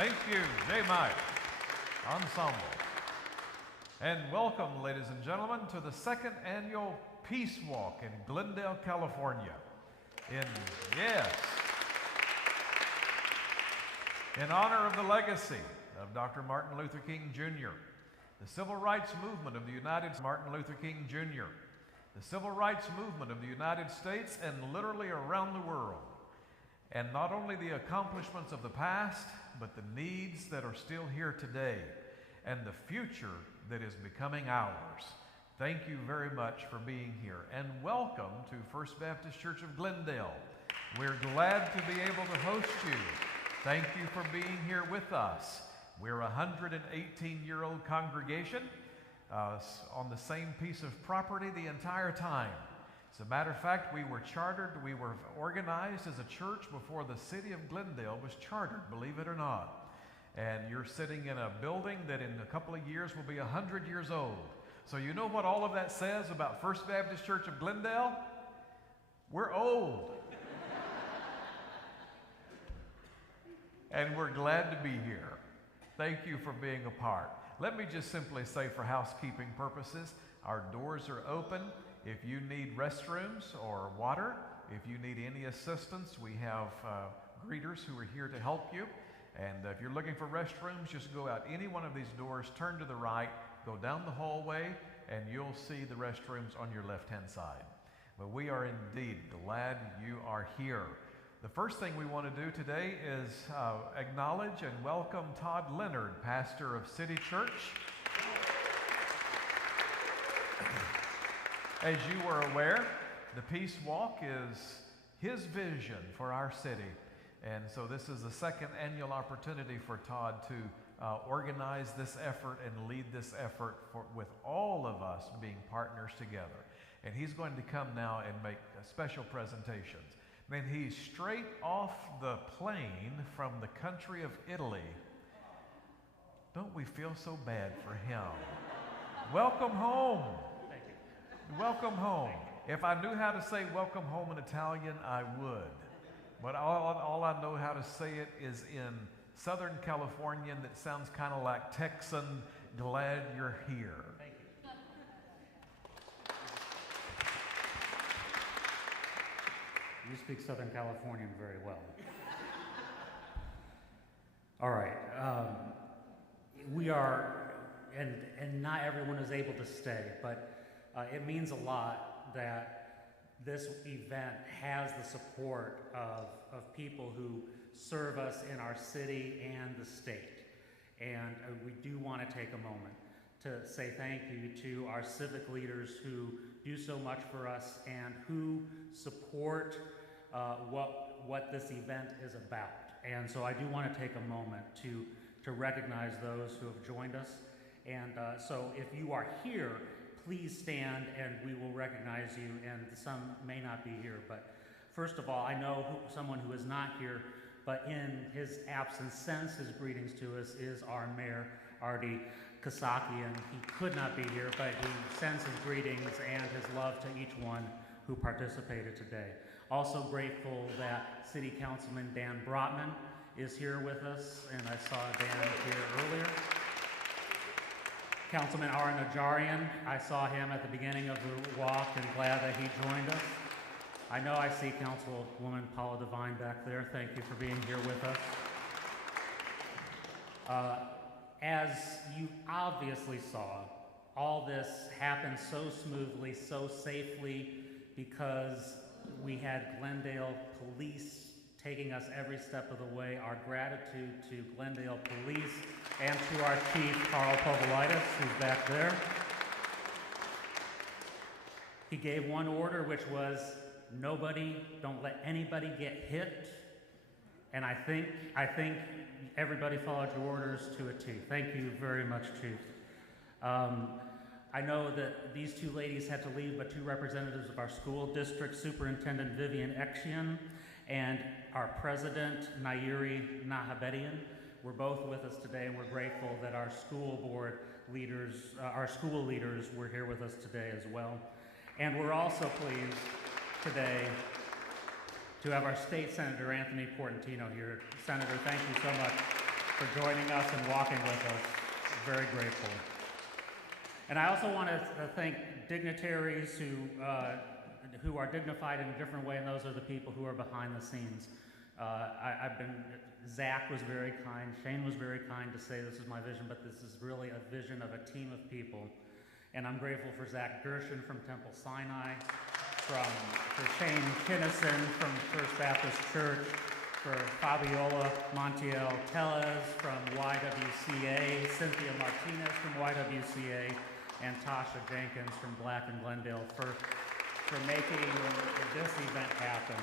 Thank you, J. Mike Ensemble. And welcome, ladies and gentlemen, to the second annual Peace Walk in Glendale, California. In honor of the legacy of Dr. Martin Luther King Jr., the Civil Rights Movement of the United States, Martin Luther King Jr., the Civil Rights Movement of the United States and literally around the world. And not only the accomplishments of the past, but the needs that are still here today and the future that is becoming ours. Thank you very much for being here, and welcome to First Baptist Church of Glendale. We're glad to be able to host you. Thank you for being here with us. We're a 118-year-old congregation on the same piece of property the entire time. As a matter of fact, we were chartered, we were organized as a church before the city of Glendale was chartered, believe it or not. And you're sitting in a building that in a couple of years will be 100 years old. So you know what all of that says about First Baptist Church of Glendale? We're old. And we're glad to be here. Thank you for being a part. Let me just simply say, for housekeeping purposes, our doors are open. If you need restrooms or water, if you need any assistance, we have greeters who are here to help you. And if you're looking for restrooms, just go out any one of these doors, turn to the right, go down the hallway, and you'll see the restrooms on your left-hand side. But we are indeed glad you are here. The first thing we want to do today is acknowledge and welcome Todd Leonard, pastor of City Church. As you are aware, the Peace Walk is his vision for our city. And so this is the second annual opportunity for Todd to organize this effort and lead this effort with all of us being partners together. And he's going to come now and make special presentations. And he's straight off the plane from the country of Italy. Don't we feel so bad for him? Welcome home. Thank you. Welcome home. If I knew how to say welcome home in Italian, I would. But all I know how to say it is in Southern Californian that sounds kind of like Texan, glad you're here. Thank you. You speak Southern Californian very well. All right. We are, and not everyone is able to stay, but it means a lot that this event has the support of people who serve us in our city and the state. And we do want to take a moment to say thank you to our civic leaders who do so much for us and who support what this event is about. And so I do want to take a moment to recognize those who have joined us. And so if you are here, please stand and we will recognize you, and some may not be here. But first of all, I know someone who is not here, but in his absence sends his greetings to us is our mayor, Artie Kasakian. He could not be here, but he sends his greetings and his love to each one who participated today. Also grateful that City Councilman Dan Brotman is here with us, and I saw Dan here earlier. Councilman Ara Najarian, I saw him at the beginning of the walk and glad that he joined us. I know I see Councilwoman Paula Devine back there. Thank you for being here with us. As you obviously saw, all this happened so smoothly, so safely, because we had Glendale Police taking us every step of the way. Our gratitude to Glendale Police and to our chief, Carl Povolitis, who's back there. He gave one order, which was, don't let anybody get hit. And I think everybody followed your orders to a T. Thank you very much, Chief. I know that these two ladies had to leave, but two representatives of our school district, Superintendent Vivian Ekshian and our president, Nairi Nahabedian, were both with us today, and we're grateful that our school board leaders, our school leaders were here with us today as well. And we're also pleased today to have our state senator, Anthony Portantino, here. Senator, thank you so much for joining us and walking with us. Very grateful. And I also want to thank dignitaries who are dignified in a different way, and those are the people who are behind the scenes. Zach was very kind, Shane was very kind to say this is my vision, but this is really a vision of a team of people. And I'm grateful for Zach Gershon from Temple Sinai, for Shane Kinnison from First Baptist Church, for Fabiola Montiel Tellez from YWCA, Cynthia Martinez from YWCA, and Tasha Jenkins from Black and Glendale for making this event happen.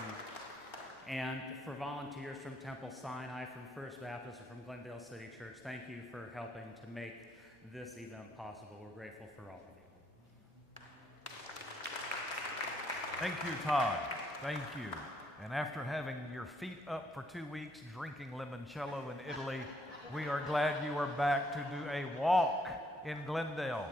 And for volunteers from Temple Sinai, from First Baptist, and from Glendale City Church, thank you for helping to make this event possible. We're grateful for all of you. Thank you, Todd. Thank you. And after having your feet up for 2 weeks drinking limoncello in Italy, we are glad you are back to do a walk in Glendale.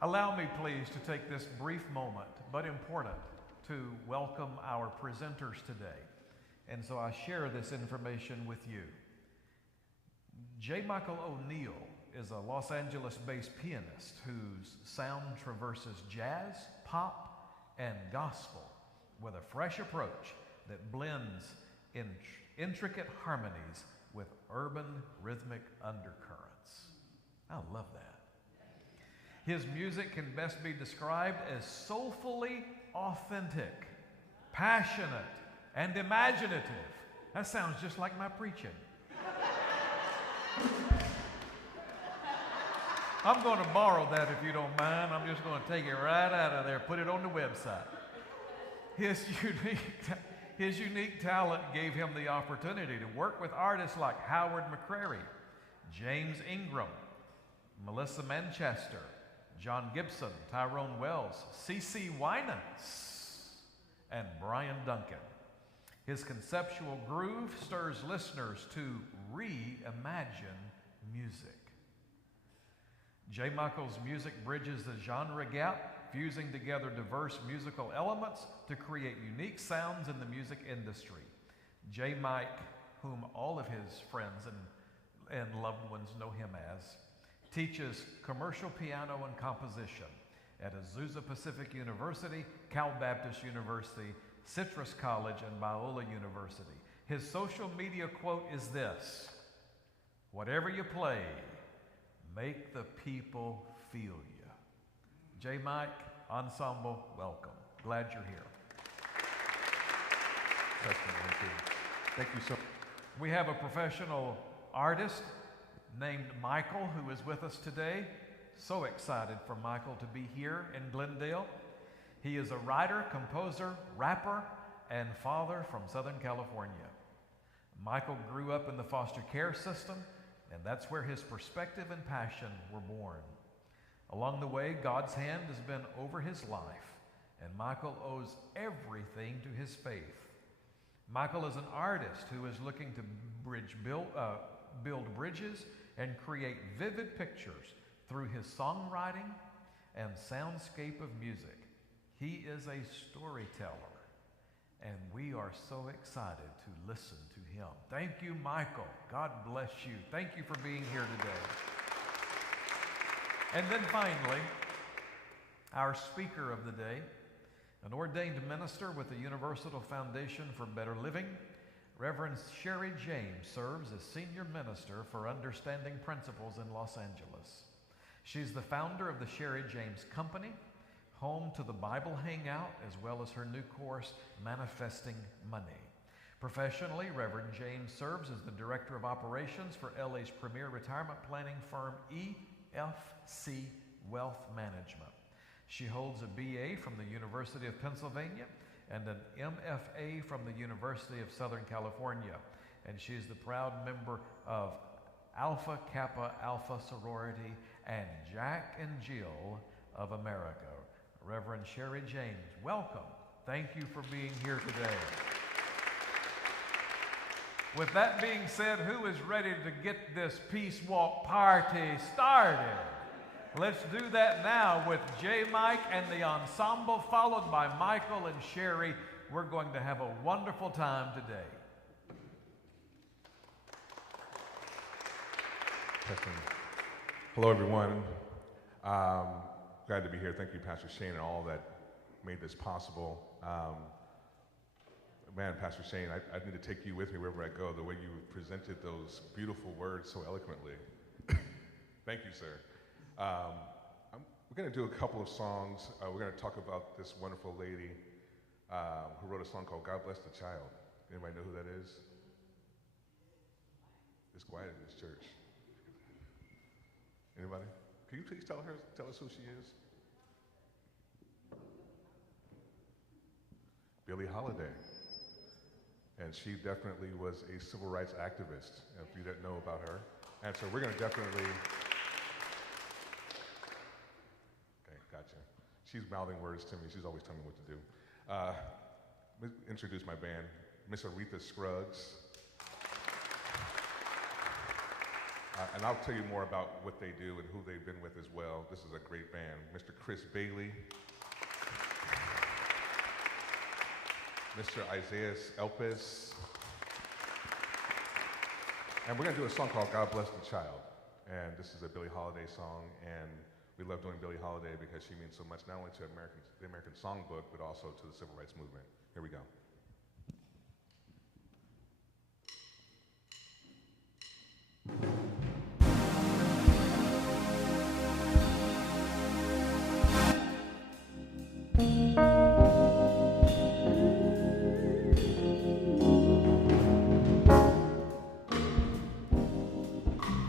Allow me, please, to take this brief moment, but important, to welcome our presenters today. And so I share this information with you. J. Michael O'Neill is a Los Angeles-based pianist whose sound traverses jazz, pop, and gospel with a fresh approach that blends in intricate harmonies with urban rhythmic undercurrents. I love that. His music can best be described as soulfully authentic, passionate, and imaginative. That sounds just like my preaching. I'm going to borrow that if you don't mind. I'm just going to take it right out of there, put it on the website. His unique talent gave him the opportunity to work with artists like Howard McCrary, James Ingram, Melissa Manchester, John Gibson, Tyrone Wells, C.C. Winans, and Brian Duncan. His conceptual groove stirs listeners to reimagine music. J. Michael's music bridges the genre gap, fusing together diverse musical elements to create unique sounds in the music industry. J. Mike, whom all of his friends and loved ones know him as, teaches commercial piano and composition at Azusa Pacific University, Cal Baptist University, Citrus College, and Biola University. His social media quote is this: "Whatever you play, make the people feel you." J. Mike, ensemble, welcome. Glad you're here. Thank you so much. We have a professional artist named Michael who is with us today. So excited for Michael to be here in Glendale. He is a writer, composer, rapper, and father from Southern California. Michael grew up in the foster care system, and that's where his perspective and passion were born. Along the way, God's hand has been over his life, and Michael owes everything to his faith. Michael is an artist who is looking to build bridges and create vivid pictures through his songwriting and soundscape of music. He is a storyteller, and we are so excited to listen to him. Thank you, Michael. God bless you. Thank you for being here today. And then finally, our speaker of the day, an ordained minister with the Universal Foundation for Better Living, Reverend Sherry James serves as Senior Minister for Understanding Principles in Los Angeles. She's the founder of the Sherry James Company, home to the Bible Hangout, as well as her new course, Manifesting Money. Professionally, Reverend James serves as the Director of Operations for LA's premier retirement planning firm, EFC Wealth Management. She holds a BA from the University of Pennsylvania and an MFA from the University of Southern California. And she is the proud member of Alpha Kappa Alpha Sorority and Jack and Jill of America. Reverend Sherry James, welcome. Thank you for being here today. With that being said, who is ready to get this Peace Walk party started? Let's do that now with J. Mike and the ensemble, followed by Michael and Sherry. We're going to have a wonderful time today. Hello, everyone. Glad to be here. Thank you, Pastor Shane, and all that made this possible. Man, Pastor Shane, I need to take you with me wherever I go, the way you presented those beautiful words so eloquently. Thank you, sir. We're going to do a couple of songs. We're going to talk about this wonderful lady who wrote a song called God Bless the Child. Anybody know who that is? It's quiet in this church. Anybody? Can you please tell us who she is? Billie Holiday. And she definitely was a civil rights activist, if you didn't know about her. And so we're going to definitely... Okay, gotcha. She's mouthing words to me. She's always telling me what to do. Introduce my band, Miss Aretha Scruggs. And I'll tell you more about what they do and who they've been with as well. This is a great band. Mr. Chris Bailey. Mr. Isaiah Elpis. And we're going to do a song called God Bless the Child. And this is a Billie Holiday song, and we love doing Billie Holiday because she means so much not only to the American Songbook, but also to the Civil Rights Movement. Here we go.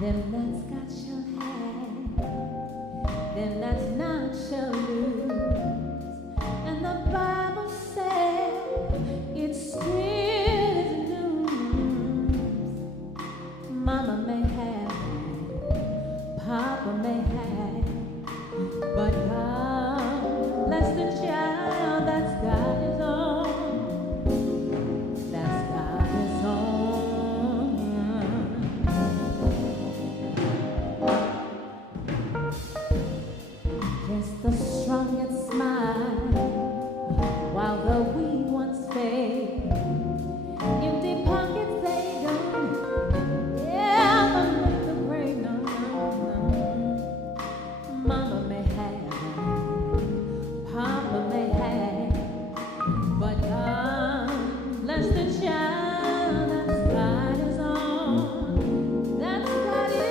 Them that's got shall have, them that's not shall lose. And the Bible said it's still is news. Mama may have it, Papa may have it, but God bless the child that's got his own. That's got his own. The strongest smile while the weak ones fade. Empty pockets they don't ever make the grave. No, no, no. Mama may have, Papa may have, but God bless the child that's got his own. That's got his own.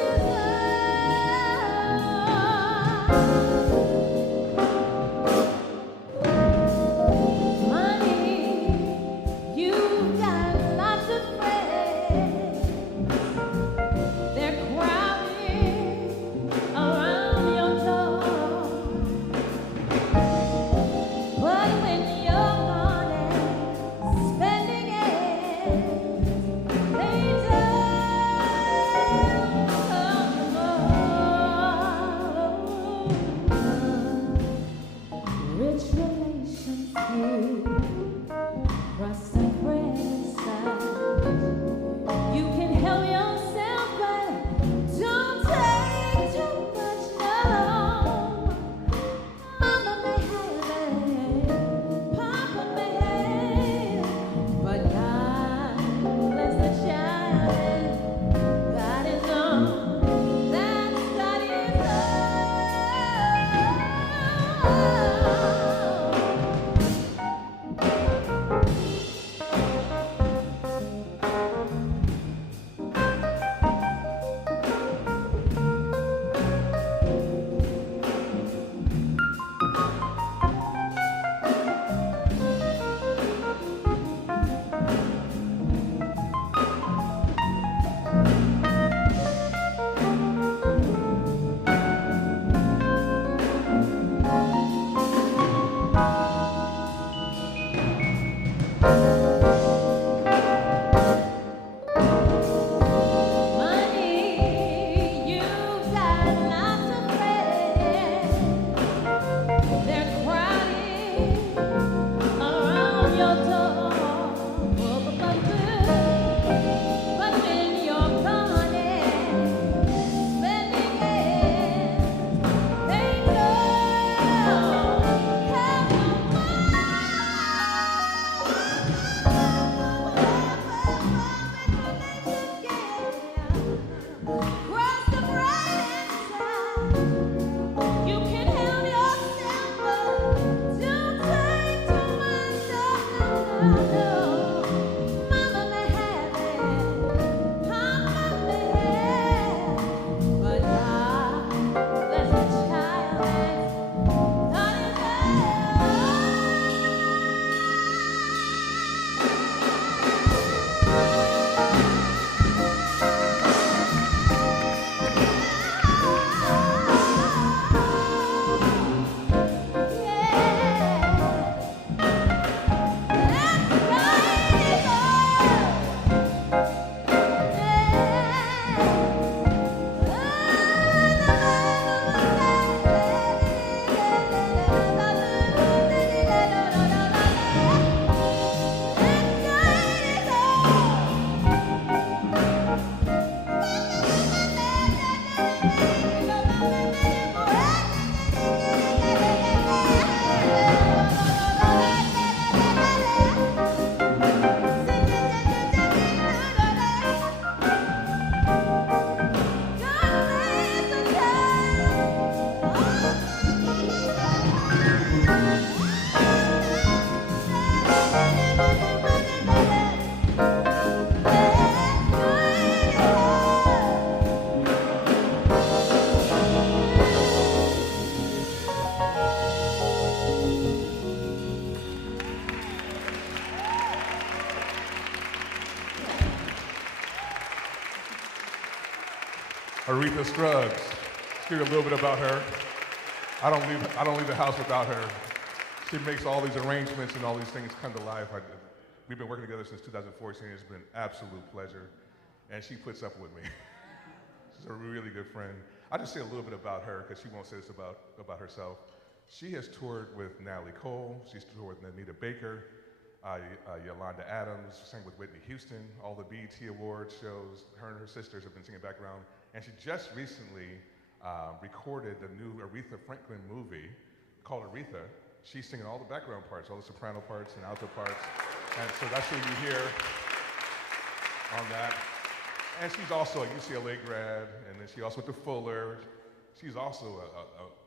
Aretha Scruggs. Let's give you a little bit about her. I don't leave the house without her. She makes all these arrangements and all these things come to life. We've been working together since 2014. It's been an absolute pleasure. And she puts up with me. She's a really good friend. I'll just say a little bit about her because she won't say this about herself. She has toured with Natalie Cole. She's toured with Anita Baker, Yolanda Adams, sang with Whitney Houston, all the BET Awards shows. Her and her sisters have been singing background. And she just recently recorded the new Aretha Franklin movie called Aretha. She's singing all the background parts, all the soprano parts and alto parts. And so that's who you hear on that. And she's also a UCLA grad, and then she also went to Fuller. She's also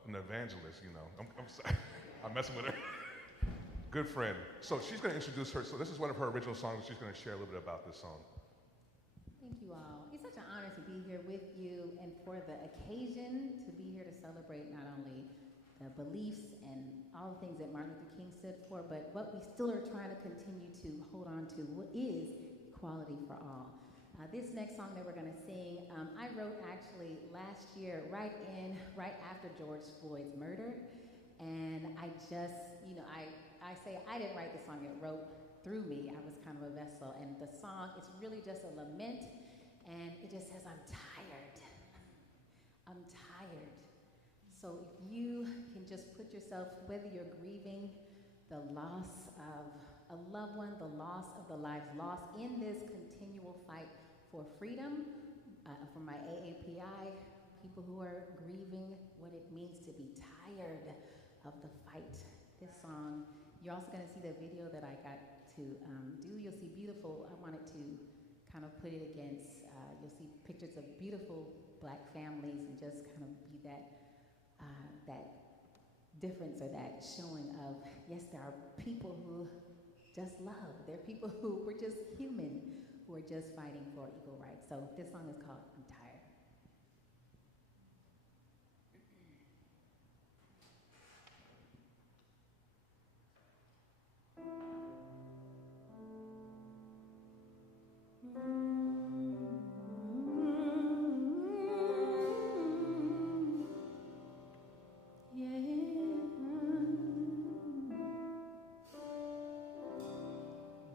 an evangelist, you know. I'm sorry, I'm messing with her. Good friend. So she's gonna introduce her. So this is one of her original songs. She's gonna share a little bit about this song. Thank you all. It's such an honor to be here with you and for the occasion to be here to celebrate not only the beliefs and all the things that Martin Luther King stood for, but what we still are trying to continue to hold on to, what is equality for all. This next song that we're going to sing, I wrote actually last year, right after George Floyd's murder, and I just, you know, I say I didn't write the song; it wrote through me. I was kind of a vessel, and the song, it's really just a lament, and it just says, "I'm tired. I'm tired." So if you can just put yourself, whether you're grieving the loss of a loved one, the loss of the lives lost in this continual fight for freedom, from my AAPI, people who are grieving what it means to be tired of the fight. This song, you're also going to see the video that I got to do. You'll see beautiful, I wanted to kind of put it against, you'll see pictures of beautiful Black families and just kind of be that difference or that showing of, yes, there are people who just love. There are people who were just human, who are just fighting for equal rights. So this song is called I'm Tired.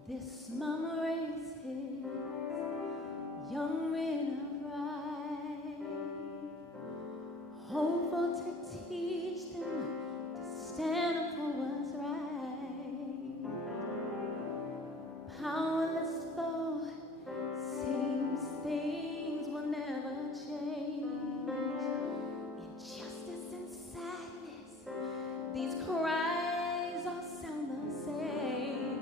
This mama raised his young men upright, hopeful to teach them to stand up for what's right. Powerless though seems things will never change. Injustice and sadness, these cries all sound the same.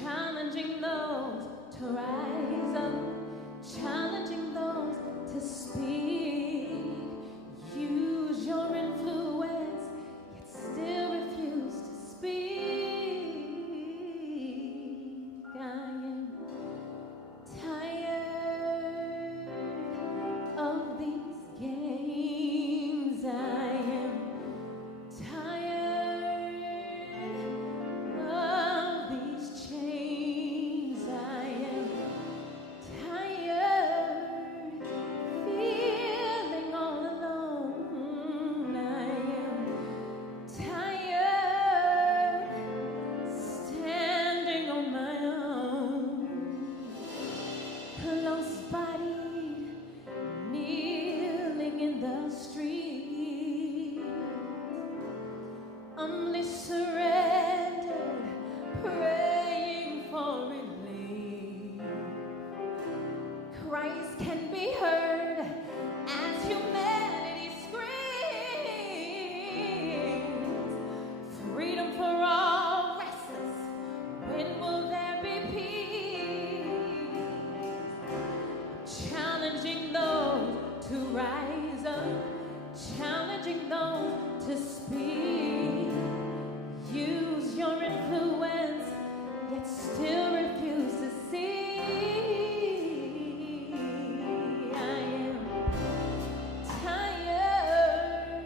Challenging those to rise up, challenging those to speak. Use your influence, yet still refuse to speak. I am tired of these games. I am tired of these chains. I am tired feeling all alone. I am tired standing on my own, close bodied, kneeling in the street, humbly surrendered, praying for relief. Christ can be heard as humanity screams. Freedom for all restless, when will there be peace? Challenging those to rise up, challenging those to speak. Use your influence, yet still refuse to see. I am tired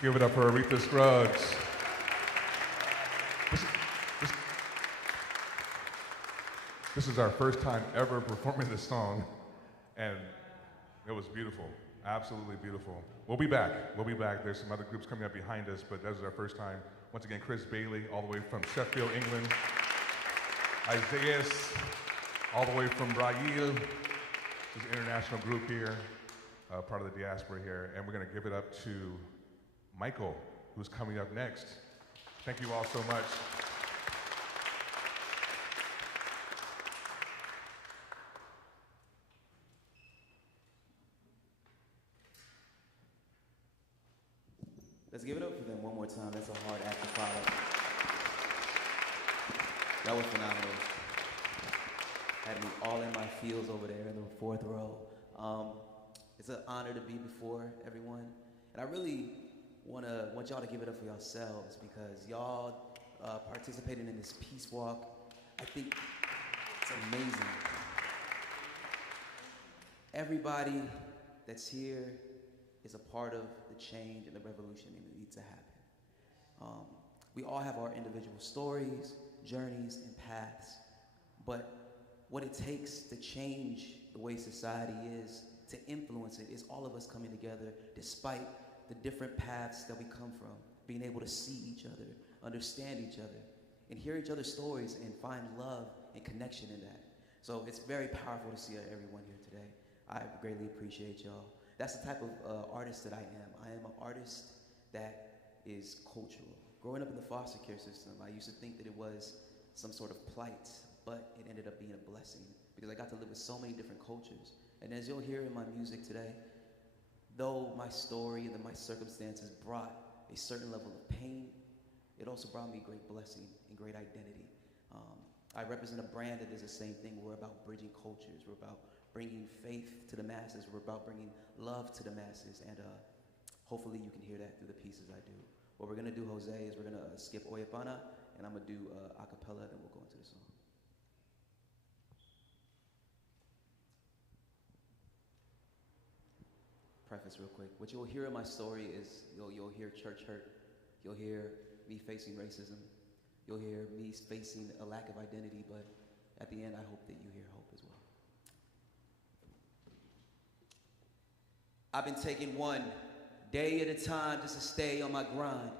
Give it up for Aretha Scruggs. This is our first time ever performing this song, and it was beautiful, absolutely beautiful. We'll be back. There's some other groups coming up behind us, but this is our first time. Once again, Chris Bailey, all the way from Sheffield, England. Isaias, all the way from Brazil. This is an international group here, part of the diaspora here, and we're going to give it up to Michael, who's coming up next. Thank you all so much. Let's give it up for them one more time. That's a hard act to follow. That was phenomenal. Had me all in my feels over there in the fourth row. It's an honor to be before everyone. And I really want y'all to give it up for yourselves because y'all participating in this peace walk, I think it's amazing. Everybody that's here is a part of the change and the revolution that needs to happen. We all have our individual stories, journeys, and paths, but what it takes to change the way society is, to influence it, is all of us coming together despite the different paths that we come from, being able to see each other, understand each other, and hear each other's stories and find love and connection in that. So it's very powerful to see everyone here today. I greatly appreciate y'all. That's the type of artist that I am. I am an artist that is cultural. Growing up in the foster care system, I used to think that it was some sort of plight, but it ended up being a blessing because I got to live with so many different cultures. And as you'll hear in my music today, though my story and my circumstances brought a certain level of pain, it also brought me great blessing and great identity. I represent a brand that does the same thing. We're about bridging cultures. We're about bringing faith to the masses. We're about bringing love to the masses. And hopefully you can hear that through the pieces I do. What we're going to do, Jose, is we're going to skip Oyepana, and I'm going to do a cappella, then we'll go into the song. Preface real quick. What you'll hear in my story is you'll hear church hurt. You'll hear me facing racism. You'll hear me facing a lack of identity, but at the end, I hope that you hear hope as well. I've been taking one day at a time just to stay on my grind.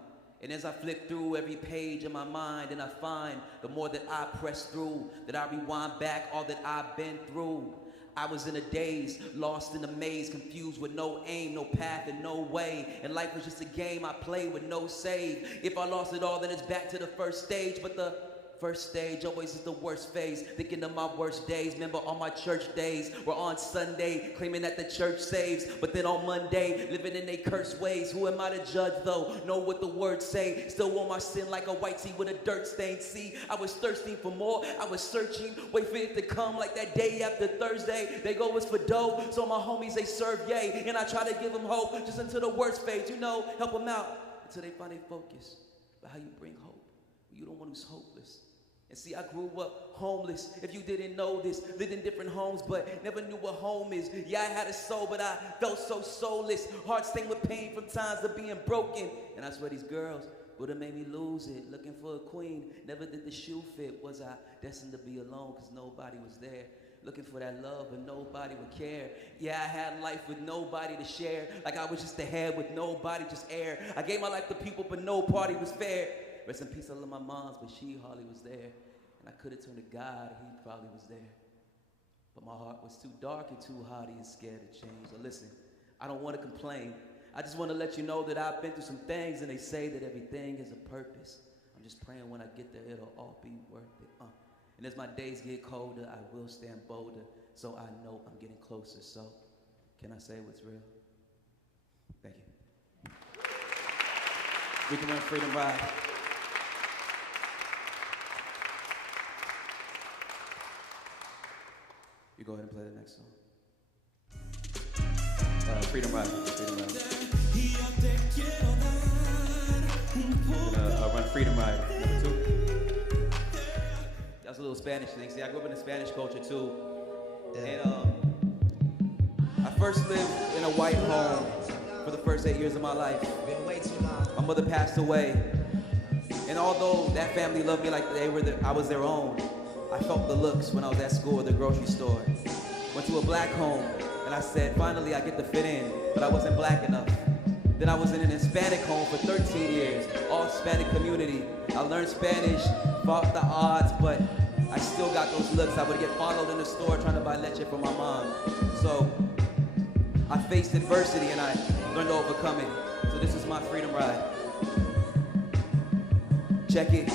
And as I flip through every page in my mind, and I find the more that I press through, that I rewind back all that I've been through. I was in a daze, lost in a maze, confused with no aim, no path, and no way. And life was just a game I played with no save. If I lost it all, then it's back to the first stage. But the first stage always is the worst phase. Thinking of my worst days. Remember all my church days were on Sunday, claiming that the church saves. But then on Monday, living in they cursed ways. Who am I to judge though? Know what the words say. Still want my sin like a white tee with a dirt stain. See, I was thirsty for more. I was searching, wait for it to come like that day after Thursday. They go, it's for dough. So my homies, they serve yay. And I try to give them hope just until the worst phase. You know, help them out until they find their focus. But how you bring hope? You the one who's hopeless. And see, I grew up homeless, if you didn't know this, lived in different homes, but never knew what home is. Yeah, I had a soul, but I felt so soulless. Heart stained with pain from times of being broken. And I swear these girls would have made me lose it. Looking for a queen, never did the shoe fit. Was I destined to be alone, because nobody was there? Looking for that love, but nobody would care. Yeah, I had life with nobody to share. Like I was just a head with nobody, just air. I gave my life to people, but no party was fair. Rest in peace, I love my moms, but she hardly was there. And I could have turned to God, he probably was there. But my heart was too dark and too haughty and scared to change. So listen, I don't want to complain. I just want to let you know that I've been through some things, and they say that everything has a purpose. I'm just praying when I get there, it'll all be worth it. And as my days get colder, I will stand bolder, so I know I'm getting closer. So, can I say what's real? Thank you. We can run Freedom Ride. You go ahead and play the next song. Freedom Ride. Freedom Ride. Run Freedom Ride, number 2. That's a little Spanish thing. See, I grew up in the Spanish culture too. And I first lived in a white home for the first 8 years of my life. Been way too long. My mother passed away. And although that family loved me like I was their own, I felt the looks when I was at school or the grocery store. Went to a black home, and I said, finally I get to fit in, but I wasn't black enough. Then I was in an Hispanic home for 13 years, all Hispanic community. I learned Spanish, fought the odds, but I still got those looks. I would get followed in the store trying to buy leche for my mom. So I faced adversity and I learned to overcome it. So this is my freedom ride. Check it.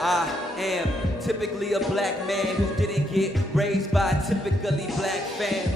I am typically a black man who didn't get raised by a typically black fam.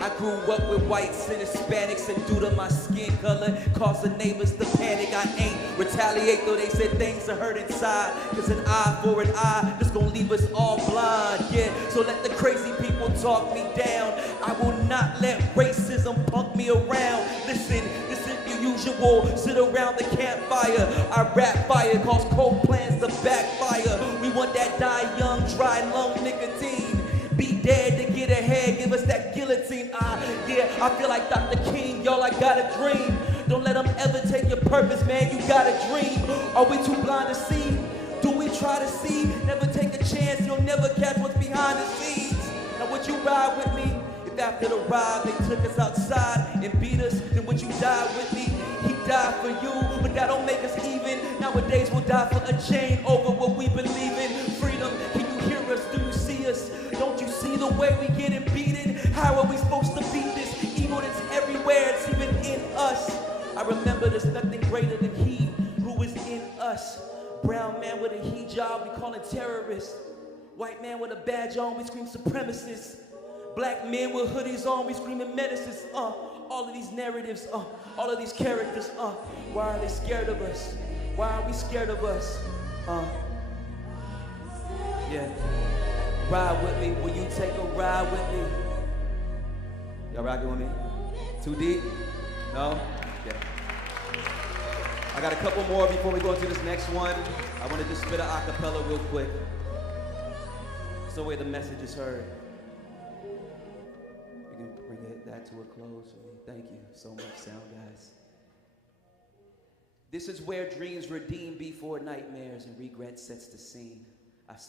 I grew up with whites and Hispanics, and due to my skin color, caused the neighbors to panic. I ain't retaliate, though they said things are hurt inside. Cause an eye for an eye, just gonna leave us all blind, yeah. So let the crazy people talk me down. I will not let racism punk me around. Listen, this is the usual, sit around the campfire. I rap fire, cause cold plans to backfire. We want that die young, dry lung nicotine. Be dead to get ahead, give us that guillotine. I feel like Dr. King, y'all, I got a dream. Don't let them ever take your purpose, man, you got a dream. Are we too blind to see? Do we try to see? Never take a chance, you'll never catch what's behind the scenes. Now would you ride with me? If after the ride they took us outside and beat us, then would you die with me? He died for you, but that don't make us even. Nowadays we'll die for a chain over what we believe in. Freedom, can you hear us? Do you see us? Don't you see the way we getting beaten? How are we supposed to beat this evil that's everywhere? It's even in us. I remember there's nothing greater than he who is in us. Brown man with a hijab, we call him terrorist. White man with a badge on, we scream supremacist. Black men with hoodies on, we screaming menaces. All of these narratives, all of these characters, why are they scared of us? Why are we scared of us? Yeah. Ride with me, will you take a ride with me? Y'all rocking with me? Too deep? No? Yeah. I got a couple more before we go into this next one. I want to just spit an acapella real quick. It's the way the message is heard. We can bring that to a close for me. Thank you so much, sound guys. This is where dreams redeem before nightmares and regret sets the scene. I've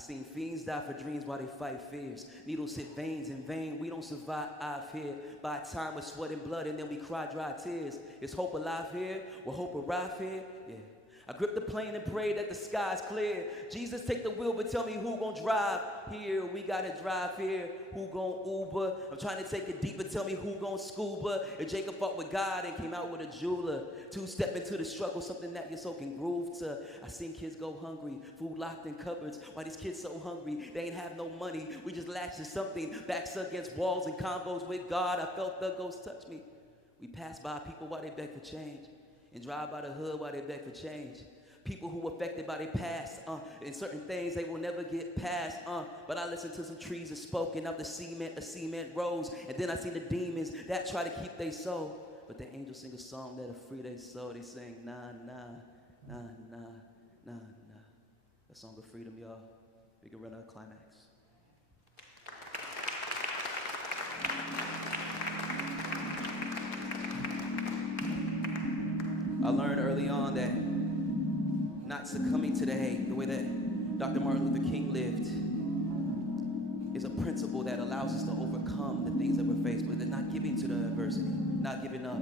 seen fiends die for dreams while they fight fears. Needles hit veins in vain. We don't survive here. By time with sweat and blood, and then we cry dry tears. Is hope alive here? Will hope arrive here? Yeah. I grip the plane and pray that the sky's clear. Jesus, take the wheel, but tell me who gon' drive here. We gotta drive here. Who gon' Uber? I'm trying to take it deeper. Tell me who gon' scuba. If Jacob fought with God and came out with a jeweler. Two-step into the struggle, something that your soul can groove to. I seen kids go hungry, food locked in cupboards. Why these kids so hungry? They ain't have no money. We just latched to something. Backs against walls and combos with God. I felt the ghost touch me. We pass by people while they beg for change. And drive by the hood while they beg for change. People who affected by their past, and certain things they will never get past, but I listened to some trees that spoke, and of the cement, a cement rose, and then I seen the demons that try to keep their soul, but the angels sing a song that'll free their soul. They sing, nah, nah, nah, nah, nah, nah. A song of freedom, y'all. We can run our climax. I learned early on that not succumbing to the hate, the way that Dr. Martin Luther King lived, is a principle that allows us to overcome the things that we're faced with and not giving to the adversity, not giving up.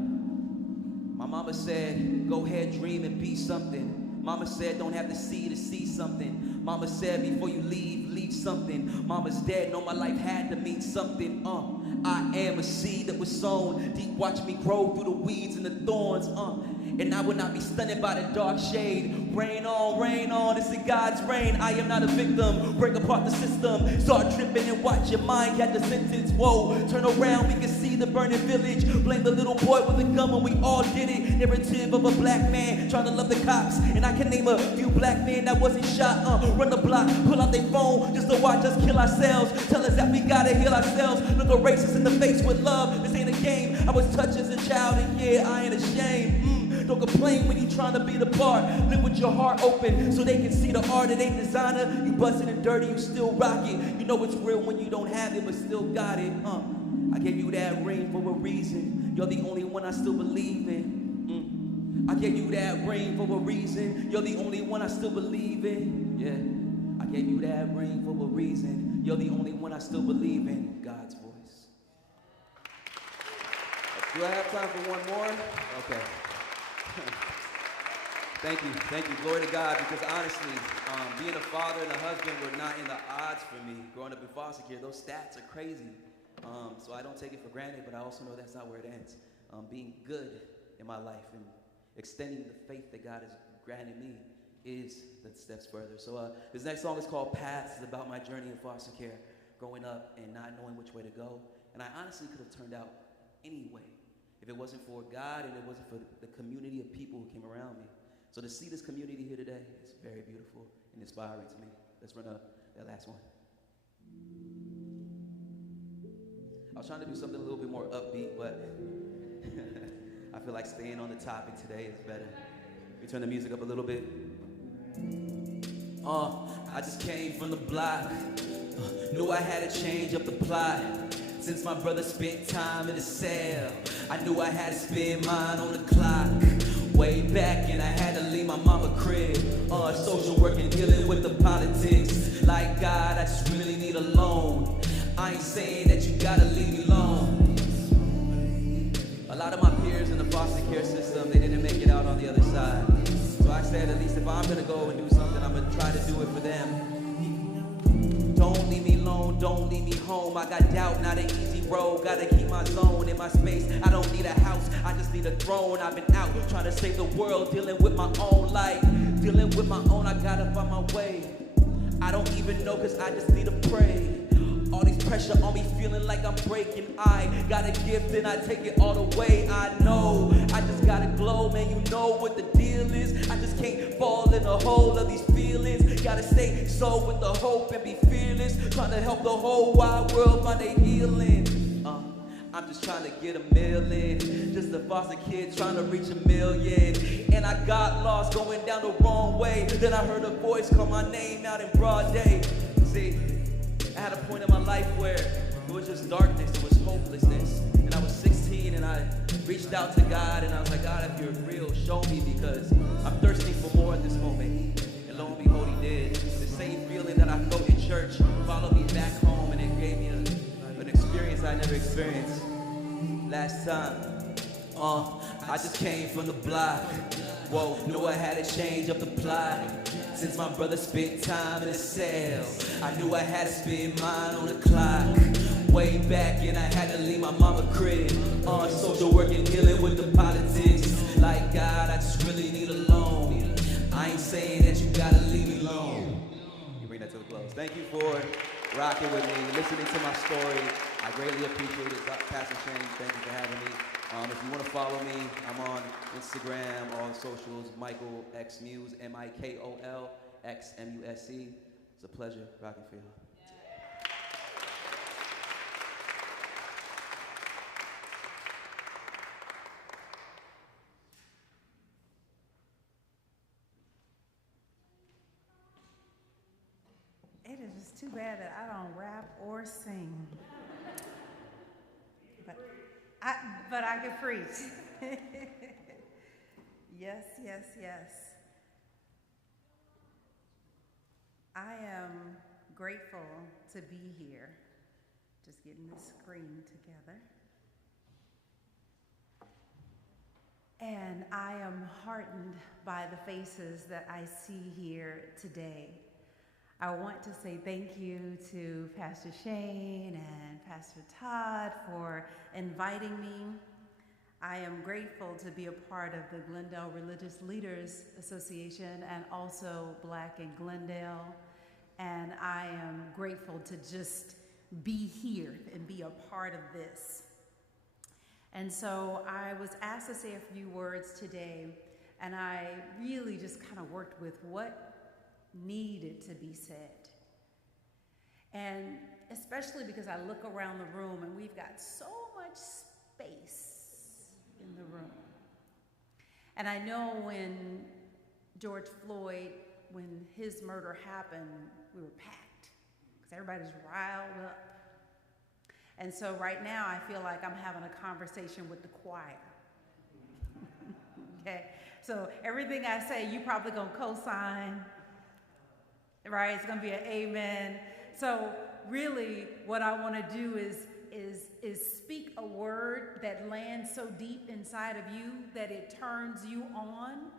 My mama said, go ahead, dream and be something. Mama said, don't have to see something. Mama said, before you leave something. Mama's dead, know my life had to mean something. I am a seed that was sown deep. Watch me grow through the weeds and the thorns. And I will not be stunned by the dark shade. Rain on, it's in God's rain. I am not a victim, break apart the system. Start tripping and watch your mind get the sentence. Whoa, turn around, we can see the burning village. Blame the little boy with the gun when we all did it. Narrative of a black man trying to love the cops. And I can name a few black men that wasn't shot. Run the block, pull out their phone just to watch us kill ourselves. Tell us that we gotta heal ourselves. Look a racist in the face with love. This ain't a game. I was touched as a child and yeah, I ain't ashamed. Don't complain when you trying to be the part. Live with your heart open so they can see the art. It ain't designer. You busted and dirty, you still rock it. You know it's real when you don't have it, but still got it. I gave you that ring for a reason. You're the only one I still believe in. I gave you that ring for a reason. You're the only one I still believe in. Yeah, I gave you that ring for a reason. You're the only one I still believe in. God's voice. Do I have time for one more? Okay. Thank you, glory to God, because honestly, being a father and a husband were not in the odds for me. Growing up in foster care, those stats are crazy. So I don't take it for granted, but I also know that's not where it ends. Being good in my life and extending the faith that God has granted me is the steps further. So this next song is called Paths. It's about my journey in foster care, growing up and not knowing which way to go. And I honestly could have turned out any way if it wasn't for God and it wasn't for the community of people who came around me. So to see this community here today is very beautiful and inspiring to me. Let's run that last one. I was trying to do something a little bit more upbeat, but I feel like staying on the topic today is better. We turn the music up a little bit. I just came from the block. Knew I had to change up the plot. Since my brother spent time in the cell, I knew I had to spend mine on the clock. Way back and I had to leave my mama crib. Social work and dealing with the politics. Like God, I just really need a loan. I ain't saying that you gotta leave me alone. A lot of my peers in the foster care system, they didn't make it out on the other side. So I said, at least if I'm gonna go and do something, I'm gonna try to do it for them. Don't leave me alone, don't leave me home. I got doubt, not an easy road. Gotta keep my zone in my space. I don't need a house, I just need a throne. I've been out trying to save the world, dealing with my own life. Dealing with my own, I gotta find my way. I don't even know, cause I just need to pray. All these pressure on me, feeling like I'm breaking. I got a gift and I take it all the way. I know, I just gotta glow, man, you know what the deal is. I just can't fall in the hole of these feelings. Gotta stay sold with the hope and be fearless. Trying to help the whole wide world find a healing. I'm just trying to get a million. Just a foster kid trying to reach a million. And I got lost going down the wrong way. Then I heard a voice call my name out in broad day. See, I had a point in my life where it was just darkness, it was hopelessness. And I was 16 and I reached out to God and I was like, God, if you're real, show me, because I'm thirsting for more at this moment. And lo and behold, he did. The same feeling that I felt in church followed me back home, and it gave me an experience I never experienced last time. I just came from the block. Whoa, knew I had to change up the plot. Since my brother spent time in the cell, I knew I had to spend mine on the clock. Way back and I had to leave my mama crib. Social work and dealing with the politics. Like God, I just really need a loan. I ain't saying that you gotta leave me alone. You bring that to a close. Thank you for rocking with me, listening to my story. I greatly appreciate it. Pastor Shane, thank you for having me. If you want to follow me, I'm on Instagram, all the socials, Michael X Muse, MIKOL X MUSE. It's a pleasure rocking for you. It is just too bad that I don't rap or sing. But I can preach. Yes, yes, yes. I am grateful to be here. Just getting the screen together. And I am heartened by the faces that I see here today. I want to say thank you to Pastor Shane and Pastor Todd for inviting me. I am grateful to be a part of the Glendale Religious Leaders Association and also Black in Glendale. And I am grateful to just be here and be a part of this. And so I was asked to say a few words today, and I really just kind of worked with what needed to be said. And especially because I look around the room and we've got so much space in the room. And I know when George Floyd, when his murder happened, we were packed because everybody's riled up. And so right now I feel like I'm having a conversation with the choir. Okay, so everything I say, you probably gonna co-sign, right? It's gonna be an amen. So really what I wanna do is speak a word that lands so deep inside of you that it turns you on,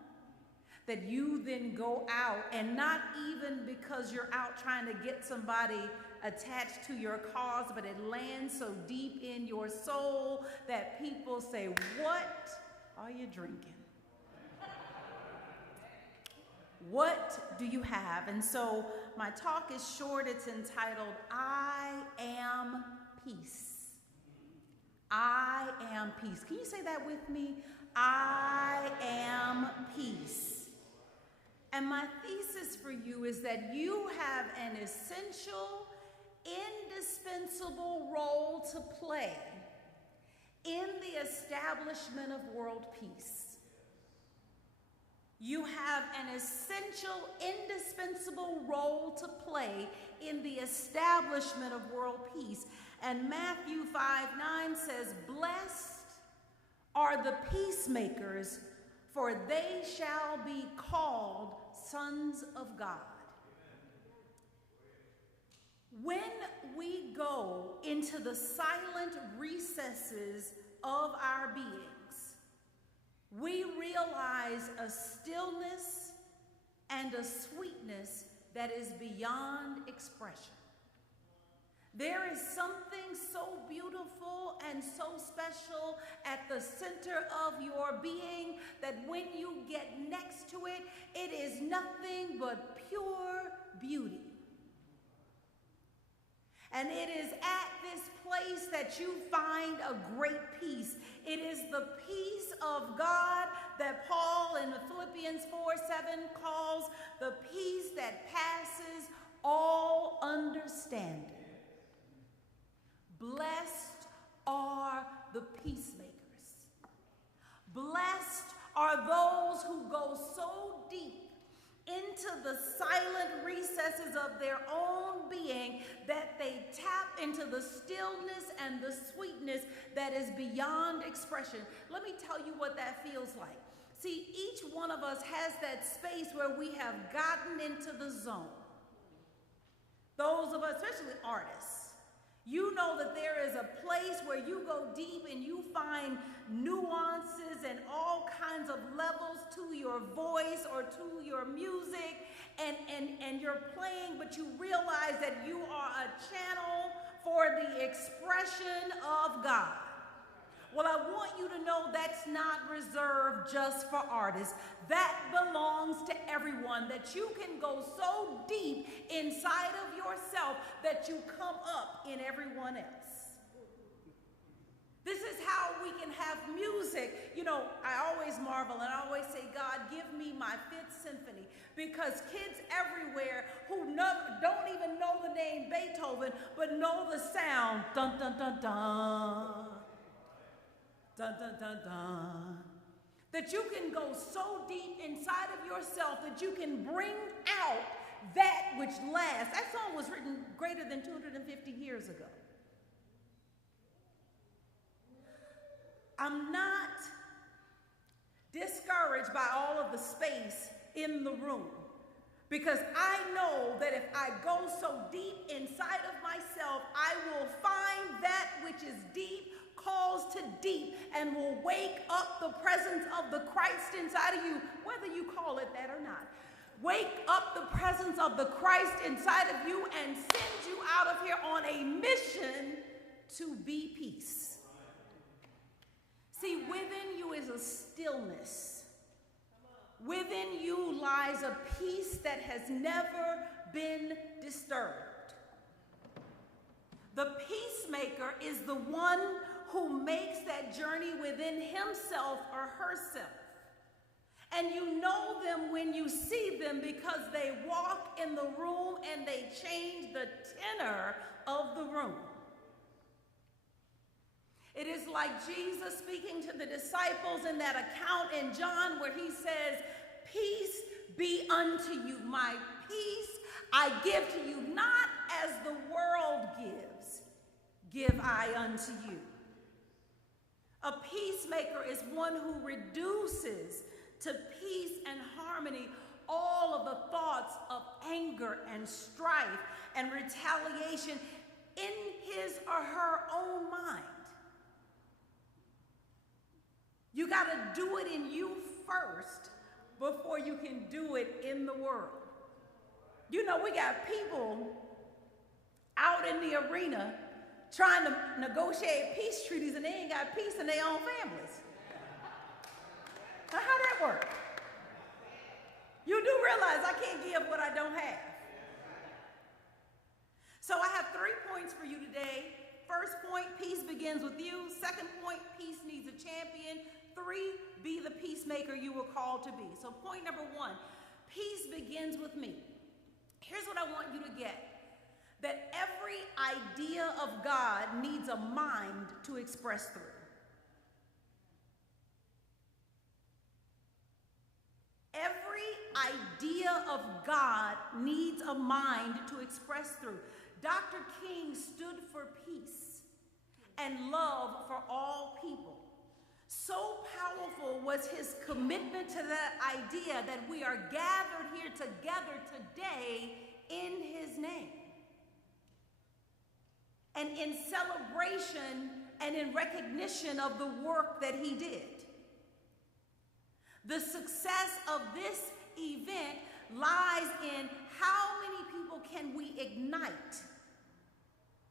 that you then go out, and not even because you're out trying to get somebody attached to your cause, but it lands so deep in your soul that people say, "What are you drinking? What do you have?" And so my talk is short. It's entitled, I Am Peace. I am peace. Can you say that with me? I am peace. And my thesis for you is that you have an essential, indispensable role to play in the establishment of world peace. You have an essential, indispensable role to play in the establishment of world peace. And Matthew 5:9 says, "Blessed are the peacemakers, for they shall be called sons of God." When we go into the silent recesses of our beings, we realize a stillness and a sweetness that is beyond expression. There is something so beautiful and so special at the center of your being that when you get next to it, it is nothing but pure beauty. And it is at this place that you find a great peace. It is the peace of God that Paul in Philippians 4:7 calls the peace that passes all understanding. Blessed are the peacemakers. Blessed are those who go so deep into the silent recesses of their own being that they tap into the stillness and the sweetness that is beyond expression. Let me tell you what that feels like. See, each one of us has that space where we have gotten into the zone. Those of us, especially artists, you know that there is a place where you go deep and you find nuances and all kinds of levels to your voice or to your music, and you're playing, but you realize that you are a channel for the expression of God. Well, I want you to know that's not reserved just for artists. That belongs to everyone, that you can go so deep inside of yourself that you come up in everyone else. This is how we can have music. You know, I always marvel and I always say, God, give me my Fifth Symphony, because kids everywhere who don't even know the name Beethoven, but know the sound, dun, dun, dun, dun. Dun, dun, dun, dun. That you can go so deep inside of yourself that you can bring out that which lasts. That song was written greater than 250 years ago. I'm not discouraged by all of the space in the room, because I know that if I go so deep inside of myself, I will find that which is deep, calls to deep, and will wake up the presence of the Christ inside of you, whether you call it that or not. Wake up the presence of the Christ inside of you and send you out of here on a mission to be peace. See, within you is a stillness. Within you lies a peace that has never been disturbed. The peacemaker is the one who makes that journey within himself or herself. And you know them when you see them, because they walk in the room and they change the tenor of the room. It is like Jesus speaking to the disciples in that account in John where he says, "Peace be unto you. My peace I give to you, not as the world gives, give I unto you. A peacemaker is one who reduces to peace and harmony all of the thoughts of anger and strife and retaliation in his or her own mind. You got to do it in you first before you can do it in the world. You know, we got people out in the arena trying to negotiate peace treaties and they ain't got peace in their own families. Now, how that work? You do realize I can't give what I don't have. So I have 3 points for you today. First point, peace begins with you. Second point, peace needs a champion. 3, be the peacemaker you were called to be. So point number 1, peace begins with me. Here's what I want you to get. That every idea of God needs a mind to express through. Every idea of God needs a mind to express through. Dr. King stood for peace and love for all people. So powerful was his commitment to that idea that we are gathered here together today in his name. And in celebration and in recognition of the work that he did. The success of this event lies in how many people can we ignite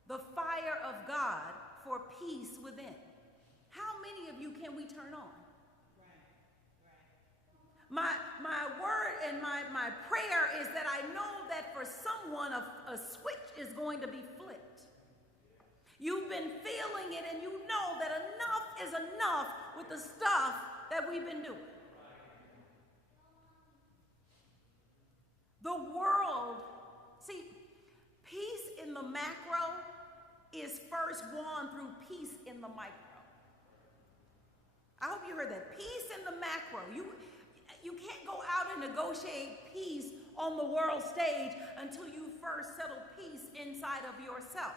the fire of God for peace within. How many of you can we turn on? My word and my prayer is that I know that for someone a switch is going to be flipped. You've been feeling it and you know that enough is enough with the stuff that we've been doing. The world, see, peace in the macro is first won through peace in the micro. I hope you heard that. Peace in the macro. You can't go out and negotiate peace on the world stage until you first settle peace inside of yourself.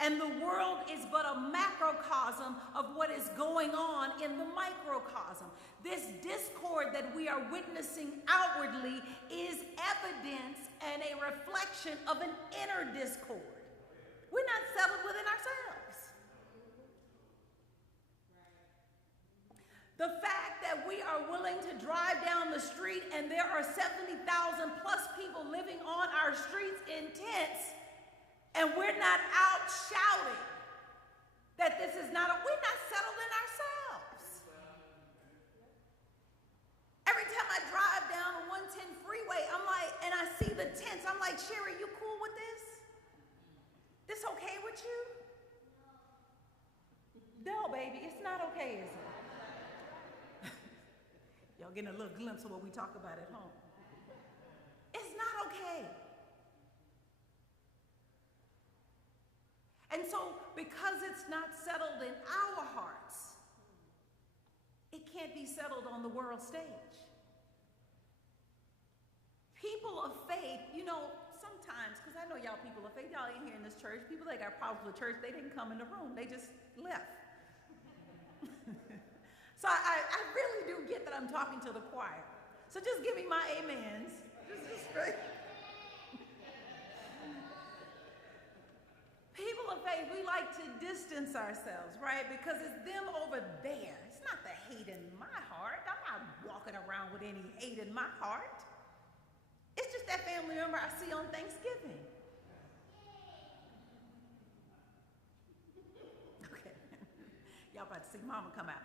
And the world is but a macrocosm of what is going on in the microcosm. This discord that we are witnessing outwardly is evidence and a reflection of an inner discord. We're not settled within ourselves. The fact that we are willing to drive down the street and there are 70,000 plus people living on our streets in tents, and we're not out shouting that this is not, we're not settled in ourselves. Every time I drive down the 110 freeway, I'm like, and I see the tents, I'm like, Sherry, you cool with this? This okay with you? No, baby, it's not okay, is it? Y'all getting a little glimpse of what we talk about at home. It's not okay. And so, because it's not settled in our hearts, it can't be settled on the world stage. People of faith, you know, sometimes, because I know y'all people of faith, y'all in here in this church, people that got problems with church, they didn't come in the room, they just left. So I really do get that I'm talking to the choir. So just give me my amens. Just straight. People of faith, we like to distance ourselves, right? Because it's them over there. It's not the hate in my heart. I'm not walking around with any hate in my heart. It's just that family member I see on Thanksgiving. Okay. Y'all about to see mama come out.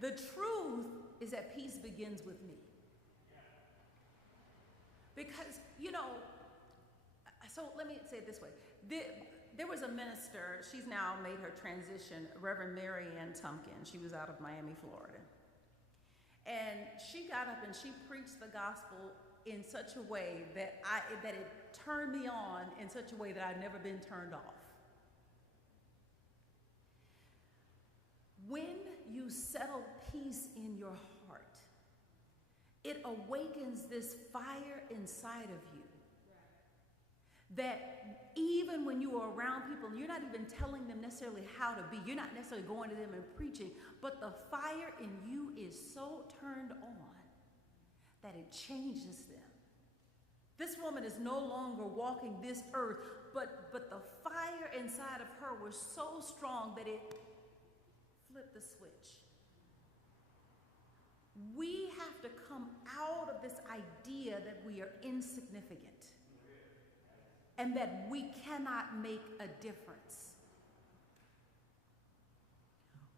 The truth is that peace begins with me. Because, you know, so let me say it this way. There was a minister, she's now made her transition, Reverend Mary Ann Tumpkin. She was out of Miami, Florida. And she got up and she preached the gospel in such a way that it turned me on in such a way that I'd never been turned off. When you settle peace in your heart, it awakens this fire inside of you That even when you are around people, you're not even telling them necessarily how to be, you're not necessarily going to them and preaching, but the fire in you is so turned on that it changes them. This woman is no longer walking this earth, but the fire inside of her was so strong that it flipped the switch. We have to come out of this idea that we are insignificant and that we cannot make a difference.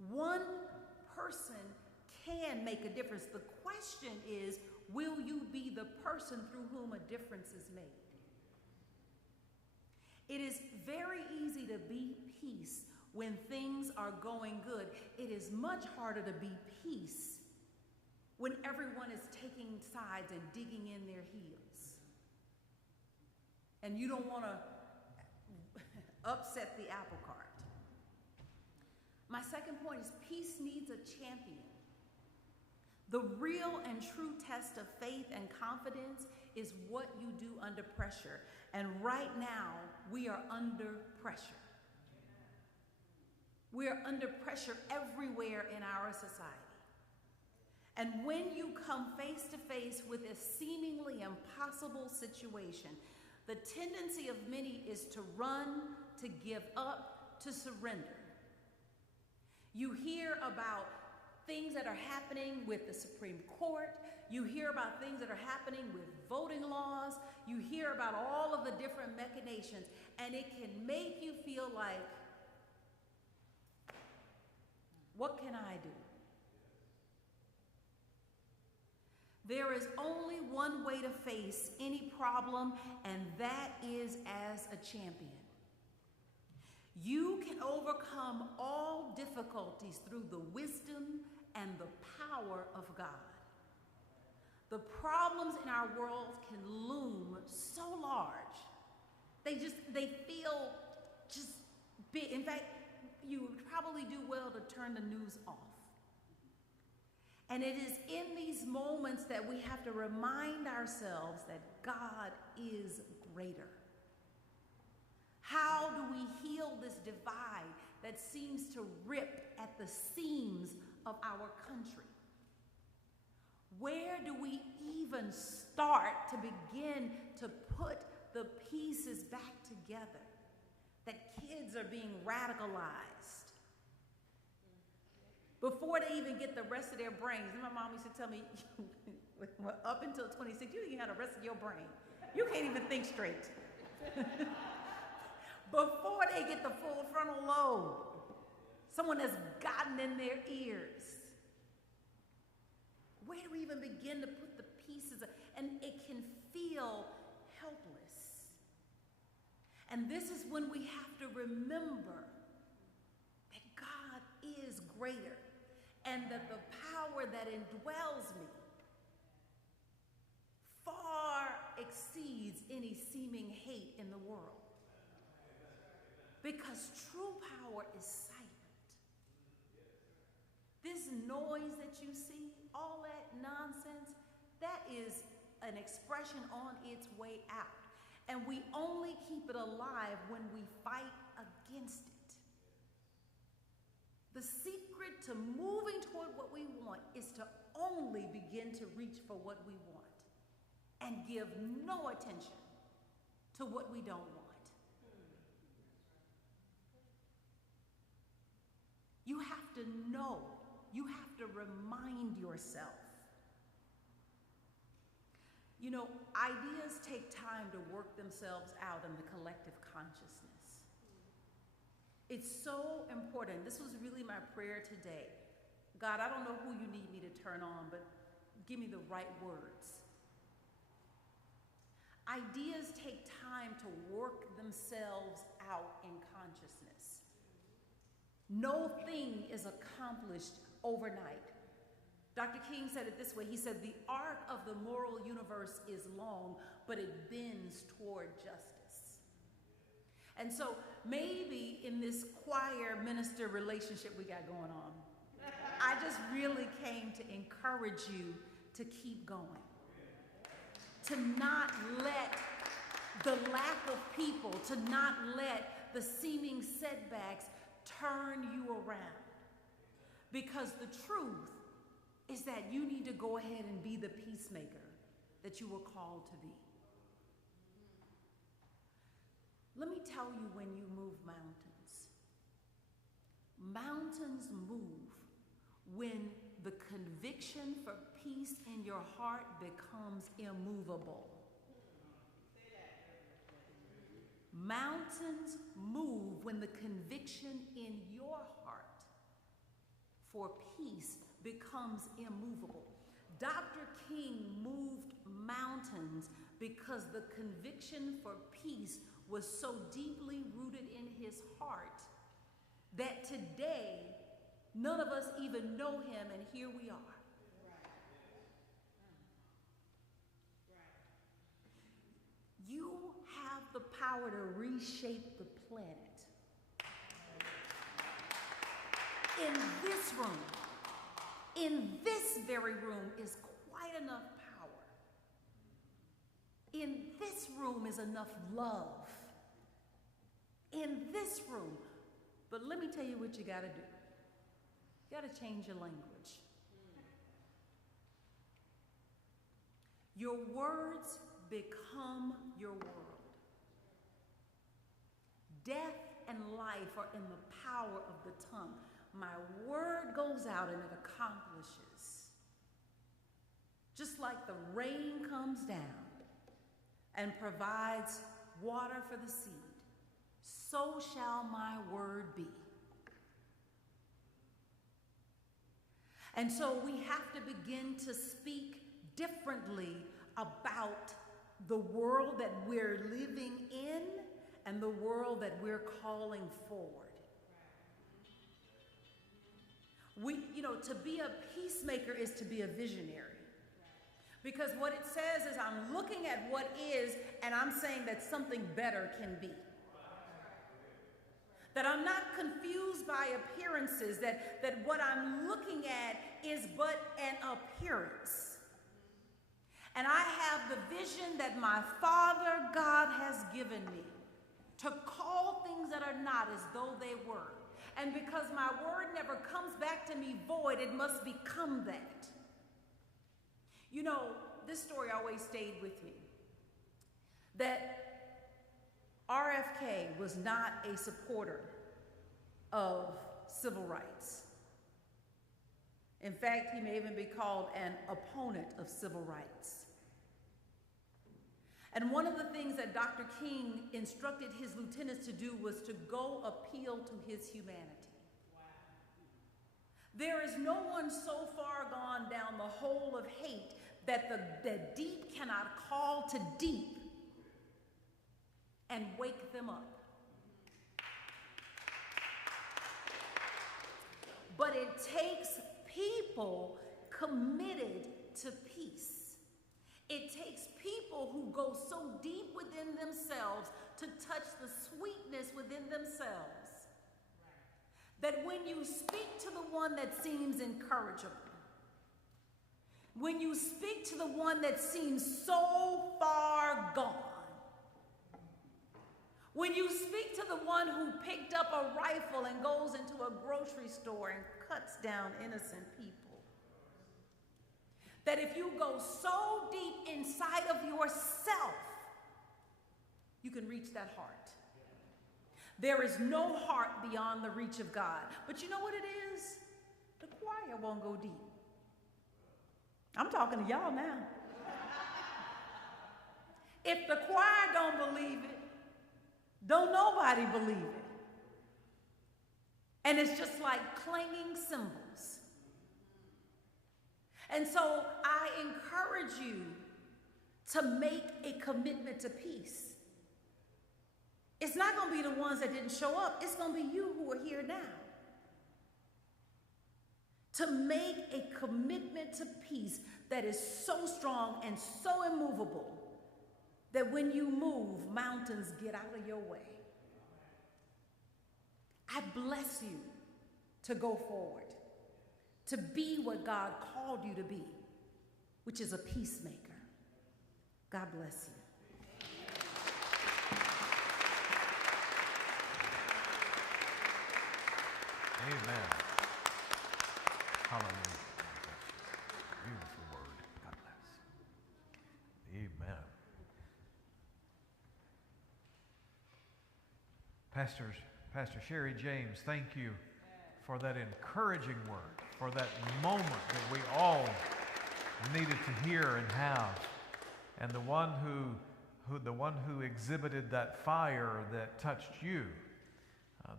One person can make a difference. The question is, will you be the person through whom a difference is made? It is very easy to be peace when things are going good. It is much harder to be peace when everyone is taking sides and digging in their heels. And you don't want to upset the apple cart. My second point is peace needs a champion. The real and true test of faith and confidence is what you do under pressure. And right now, we are under pressure. We are under pressure everywhere in our society. And when you come face to face with a seemingly impossible situation, the tendency of many is to run, to give up, to surrender. You hear about things that are happening with the Supreme Court. You hear about things that are happening with voting laws. You hear about all of the different machinations, and it can make you feel like, what can I do? There is only one way to face any problem, and that is as a champion. You can overcome all difficulties through the wisdom and the power of God. The problems in our world can loom so large. They feel just big. In fact, you would probably do well to turn the news off. And it is in these moments that we have to remind ourselves that God is greater. How do we heal this divide that seems to rip at the seams of our country? Where do we even start to begin to put the pieces back together? That kids are being radicalized before they even get the rest of their brains. And my mom used to tell me, up until 26, you didn't have the rest of your brain. You can't even think straight. Before they get the full frontal lobe, someone has gotten in their ears. Where do we even begin to put the pieces? And it can feel helpless. And this is when we have to remember that God is greater and that the power that indwells me far exceeds any seeming hate in the world. Because true power is silent. This noise that you see, all that nonsense, that is an expression on its way out. And we only keep it alive when we fight against it. The secret to moving toward what we want is to only begin to reach for what we want and give no attention to what we don't want. You have to know, you have to remind yourself. You know, ideas take time to work themselves out in the collective consciousness. It's so important. This was really my prayer today. God, I don't know who you need me to turn on, but give me the right words. Ideas take time to work themselves out in consciousness. No thing is accomplished overnight. Dr. King said it this way. He said, the arc of the moral universe is long, but it bends toward justice. And so maybe in this choir-minister relationship we got going on, I just really came to encourage you to keep going. To not let the lack of people, to not let the seeming setbacks turn you around. Because the truth is that you need to go ahead and be the peacemaker that you were called to be. Let me tell you, when you move mountains, mountains move when the conviction for peace in your heart becomes immovable. Mountains move when the conviction in your heart for peace becomes immovable. Dr. King moved mountains because the conviction for peace was so deeply rooted in his heart that today none of us even know him, and here we are. You have the power to reshape the planet. In this room, in this very room, is quite enough power. In this room is enough love. In this room. But let me tell you what you got to do. You got to change your language. Your words become your world. Death and life are in the power of the tongue. My word goes out and it accomplishes. Just like the rain comes down and provides water for the seed, so shall my word be. And so we have to begin to speak differently about the world that we're living in and the world that we're calling forward. To be a peacemaker is to be a visionary. Because what it says is I'm looking at what is and I'm saying that something better can be. That I'm not confused by appearances, that what I'm looking at is but an appearance. And I have the vision that my Father God has given me to call things that are not as though they were. And because my word never comes back to me void, it must become that. This story always stayed with me. That RFK was not a supporter of civil rights. In fact, he may even be called an opponent of civil rights. And one of the things that Dr. King instructed his lieutenants to do was to go appeal to his humanity. There is no one so far gone down the hole of hate that the deep cannot call to deep and wake them up. But it takes people committed to peace. It takes people who go so deep within themselves to touch the sweetness within themselves that when you speak to the one that seems incorrigible, when you speak to the one that seems so far gone, when you speak to the one who picked up a rifle and goes into a grocery store and cuts down innocent people, that if you go so deep inside of yourself, you can reach that heart. There is no heart beyond the reach of God. But you know what it is? The choir won't go deep. I'm talking to y'all now. If the choir don't believe it, don't nobody believe it. And it's just like clanging cymbals. And so I encourage you to make a commitment to peace. It's not going to be the ones that didn't show up. It's going to be you who are here now. To make a commitment to peace that is so strong and so immovable that when you move, mountains get out of your way. I bless you to go forward, to be what God called you to be, which is a peacemaker. God bless you. Amen. Hallelujah. Beautiful word. God bless. Amen. Pastor Sherry James, thank you for that encouraging word, for that moment that we all needed to hear and have. And the one who exhibited that fire that touched you,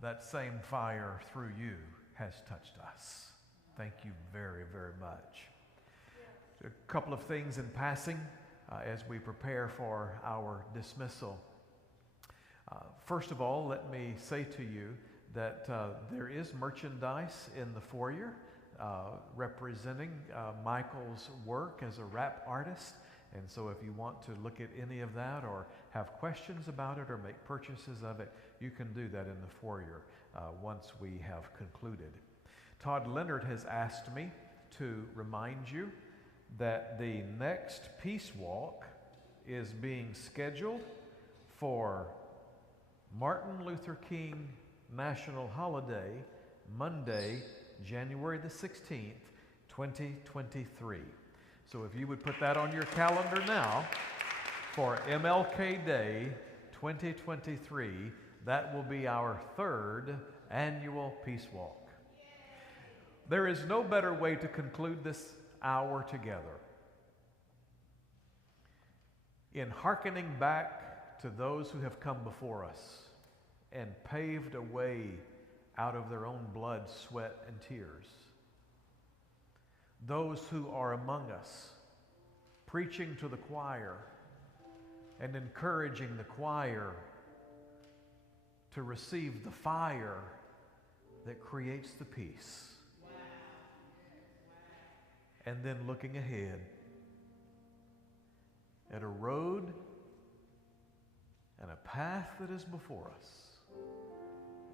that same fire through you has touched us. Thank you very, very much. A couple of things in passing as we prepare for our dismissal. First of all, let me say to you that there is merchandise in the foyer representing Michael's work as a rap artist. And so if you want to look at any of that or have questions about it or make purchases of it, you can do that in the foyer once we have concluded. Todd Leonard has asked me to remind you that the next Peace Walk is being scheduled for Martin Luther King National Holiday, Monday, January the 16th, 2023. So if you would put that on your calendar now for MLK Day 2023, that will be our third annual Peace Walk. There is no better way to conclude this hour together in hearkening back to those who have come before us and paved a way out of their own blood, sweat, and tears. Those who are among us, preaching to the choir and encouraging the choir to receive the fire that creates the peace. And then looking ahead at a road and a path that is before us,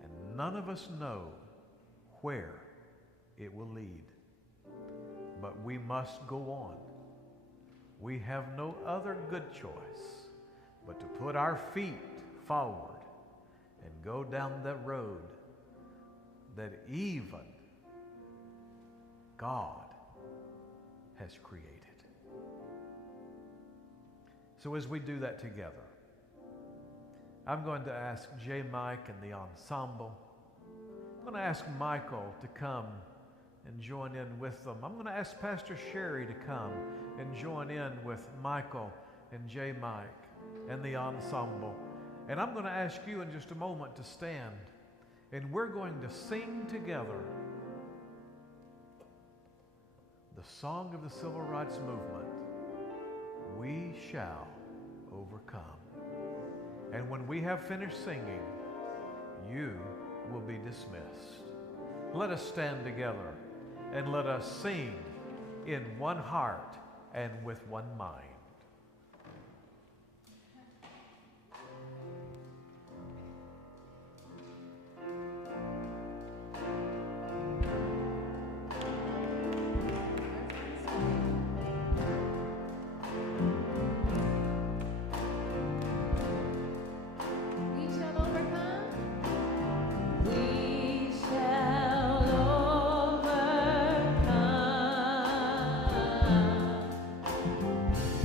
and none of us know where it will lead. But we must go on. We have no other good choice but to put our feet forward and go down that road that even God has created. So as we do that together, I'm going to ask J. Mike and the ensemble. I'm going to ask Michael to come and join in with them. I'm going to ask Pastor Sherry to come and join in with Michael and J. Mike and the ensemble. And I'm going to ask you in just a moment to stand, and we're going to sing together the song of the Civil Rights Movement, We Shall Overcome. And when we have finished singing, you will be dismissed. Let us stand together and let us sing in one heart and with one mind.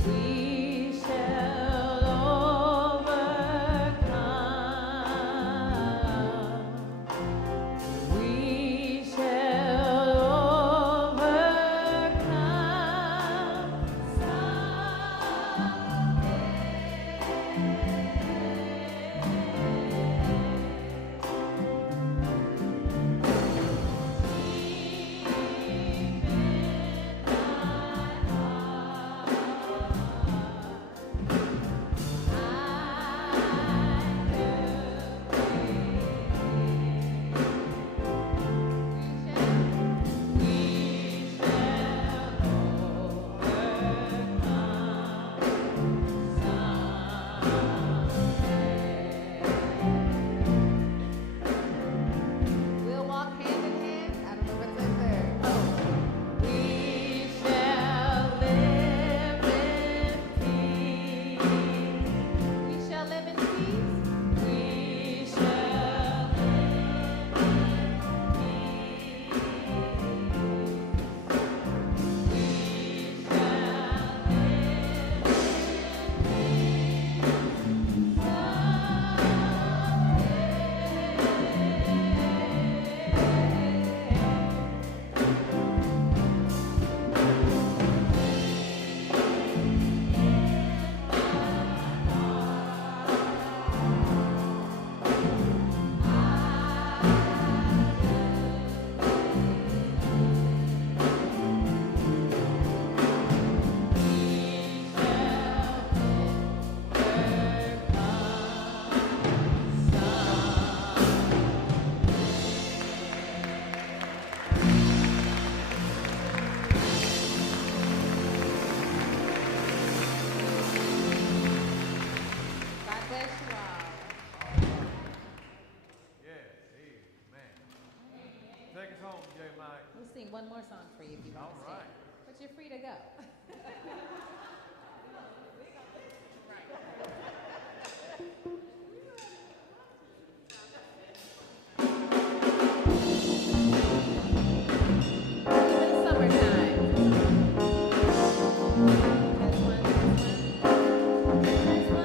We one more song for you if you want to All stay. right. But you're free to go. In the summertime. This one, this one.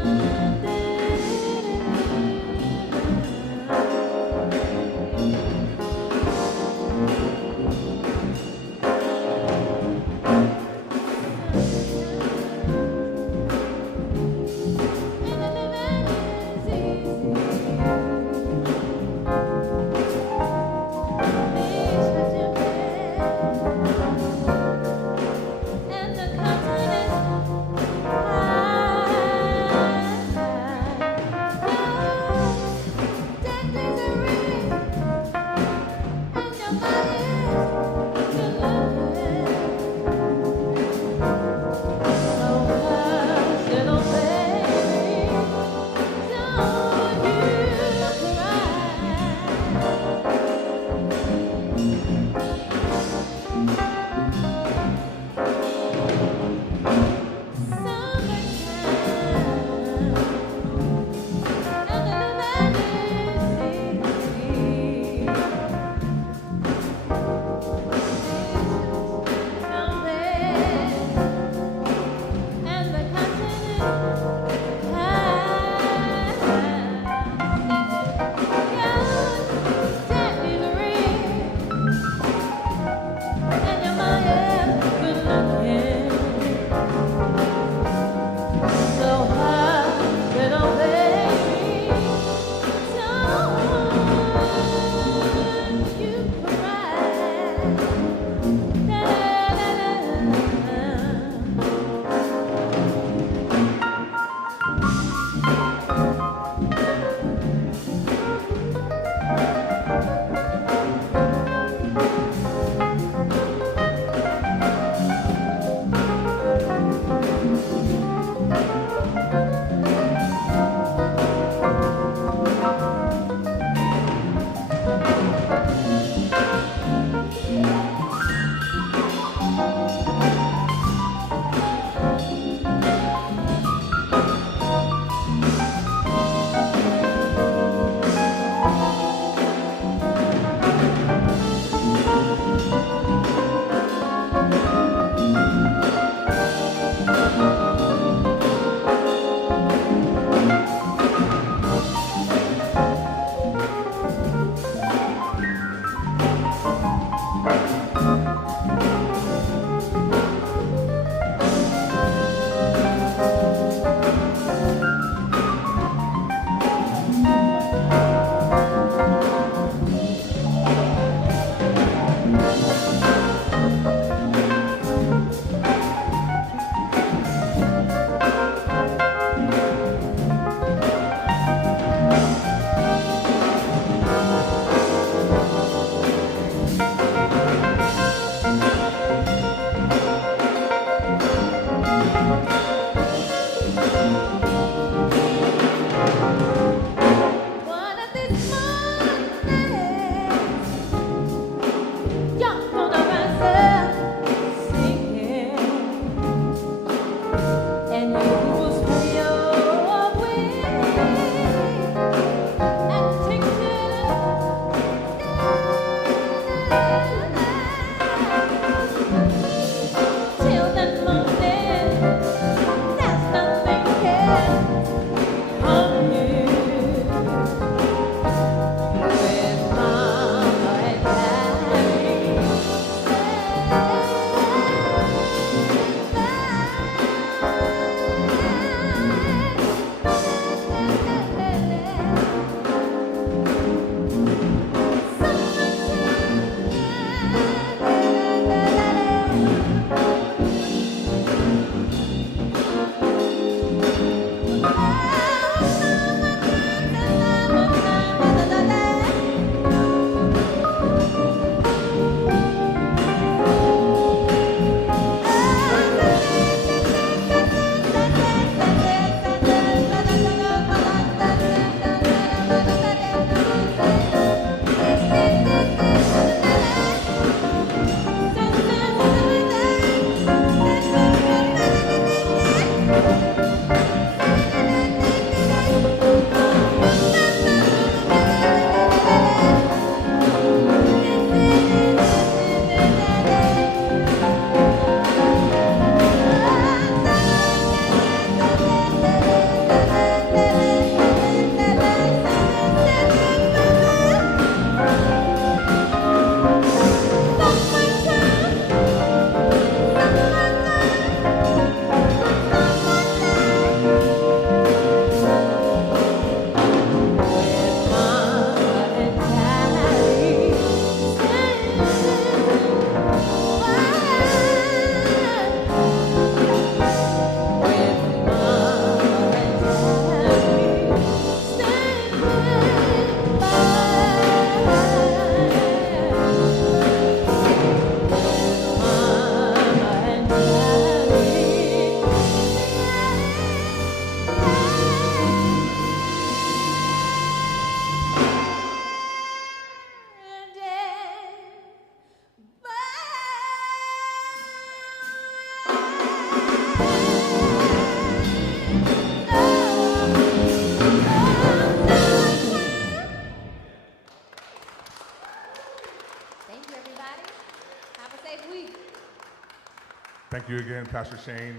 Thank you again, Pastor Shane,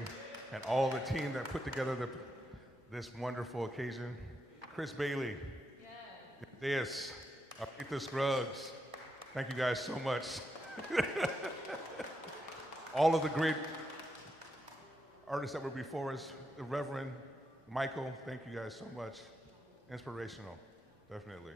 and all the team that put together this wonderful occasion. Chris Bailey, Deus, Arita Scruggs, thank you guys so much. All of the great artists that were before us, the Reverend Michael, thank you guys so much. Inspirational, definitely.